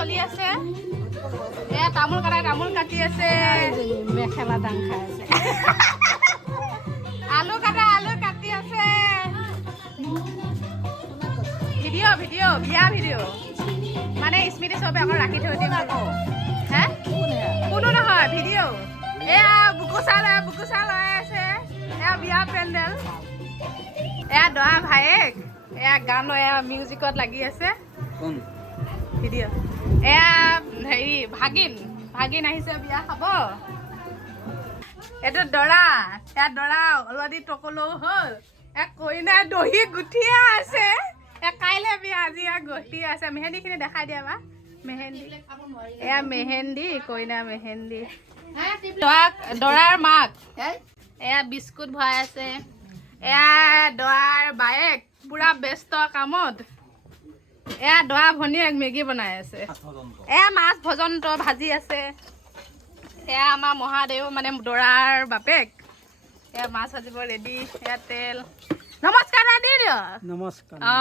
চলি আছে এ তামোল কাটি আছে মেখেলা দাং খাই আছে আলু কাটি আছে ভিডিঅ' বিয়া ভিডিঅ' মানে স্মৃতি চবে আকৌ ৰাখি থৈ দিম আকৌ হে কোনো নহয় ভিডিঅ' এয়া বুকুচা লৈ আছে এয়া বিয়া পেণ্ডেল এয়া দৰা ভায়েক এয়া গান এয়া মিউজিকত লাগি আছে ভিডিঅ' এয়া হেৰি ভাগিন আহিছে বিয়া খাব এইটো দৰা অলৰেডি টকলও হ'ল কইনা দহি গুঠিয়ে আছে কাইলৈ বিয়া আজি গঠি আছে মেহেন্দিখিনি দেখাই দিয়া বা মেহেন্দি কইনা মেহেন্দি দৰাৰ মাক এয়া বিস্কুট ভৰাই আছে এয়া দৰাৰ বায়েক পুৰা ব্যস্ত কামত এয়া দৰা ভনীয়েক মেগী বনাই আছে এয়া মাছ ভজন্ত ভাজি আছে এয়া আমাৰ মহাদেৱ মানে দৰাৰ বাপেক এয়া মাছ ভাজিব ৰেডি এয়া তেল নমস্কাৰ দি দিয়ক নমস্কাৰ অ